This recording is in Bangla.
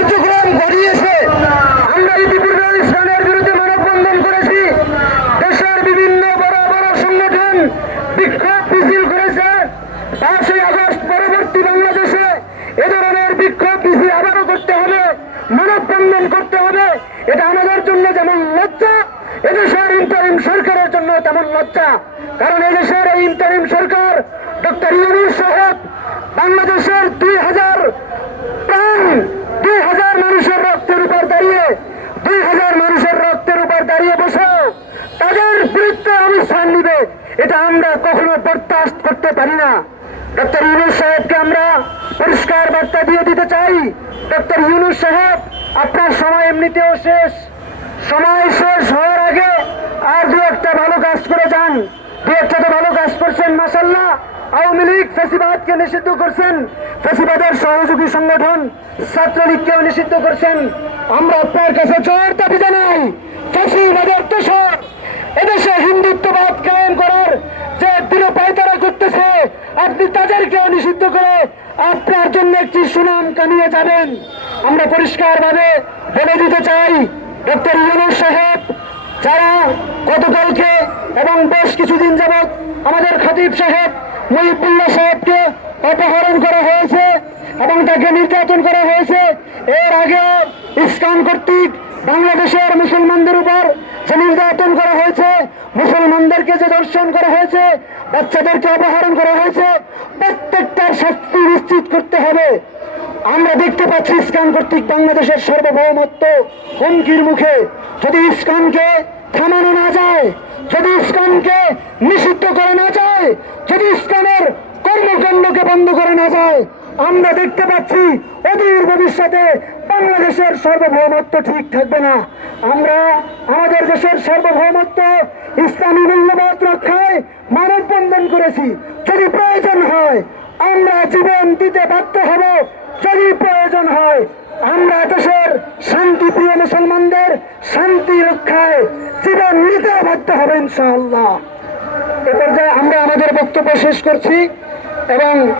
কার্যক্রম বাংলাদেশে করতে হবে, মানববন্ধন করতে হবে। এটা আমাদের জন্য যেমন লজ্জা, এদেশের ইন্টারিম সরকারের জন্য তেমন লজ্জা। কারণ এদেশের এই ইন্টারিম সরকার ডক্টর ইউনুস সাহেব বাংলাদেশের এটা আমরা কখনো বরদাস্ত করতে পারি না। ডক্টর ইউনুস সাহেবকে আমরা পরিষ্কার বার্তা দিয়ে দিতে চাই। ডক্টর ইউনুস সাহেব, আপনার সময় এমনিতেও শেষ। সময় শেষ হওয়ার আগে আর দু একটা ভালো কাজ করে যান। দু একটা তো ভালো কাজ করছেন মাসাল্লাহ আওয়ামী লীগ ফেসিবাদকে নিষিদ্ধ করছেন। ফেসিবাদের সহযোগী সংগঠন ছাত্রলীগকেও নিষিদ্ধ করছেন। আমরা আপনার কাছে জোর দাবি জানাই। করতেছে। আপনি তাদেরকেও নিষিদ্ধ করে আপনার জন্য একটি সুনাম কামিয়ে যাবেন। আমরা পরিষ্কারভাবে বলে দিতে চাই, ডক্টর ইউনুস সাহেব, যারা গতকালকে এবং বেশ কিছুদিন যাবৎ আমাদের খতিব সাহেব মহিবুল্লাহ সাহেবকে অপহরণ করা হয়েছে এবং তাকে নির্যাতন করা হয়েছে, এর আগেও ইসলাম কর্তৃক বাংলাদেশের মুসলমানদের উপর যে নির্যাতন করা হয়েছে, মুসলমানদেরকে যে দর্শন করা হয়েছে, বাচ্চাদেরকে অপহরণ করা হয়েছে প্রত্যেকটার শাস্তি নিশ্চিত করতে হবে। আমরা দেখতে পাচ্ছি ইসকান কর্তৃক বাংলাদেশের সার্বভৌমত্ব হুমকির মুখে। যদি ইসকানকে থামানো না যায়, যদি ইসকানকে নিষিদ্ধ করে না যায়, যদি ইসকানের কর্মকাণ্ডকে বন্ধ করে না যায়, আমরা দেখতে পাচ্ছি অদূর ভবিষ্যতে বাংলাদেশের সার্বভৌমত্ব ঠিক থাকবে না। আমরা আমাদের দেশের সার্বভৌমত্ব ইসলামী মূল্যবোধ রক্ষায় মানব মানববন্ধন করেছি। যদি প্রয়োজন হয়, আমরা জীবন দিতে বাধ্য হব। যদি প্রয়োজন হয়, আমরা দেশের শান্তিপ্রিয় মুসলমানদের শান্তি রক্ষায় জীবন নিতে বাধ্য হবে ইনশাআল্লাহ। এ পর্যায়ে আমরা আমাদের বক্তব্য শেষ করছি এবং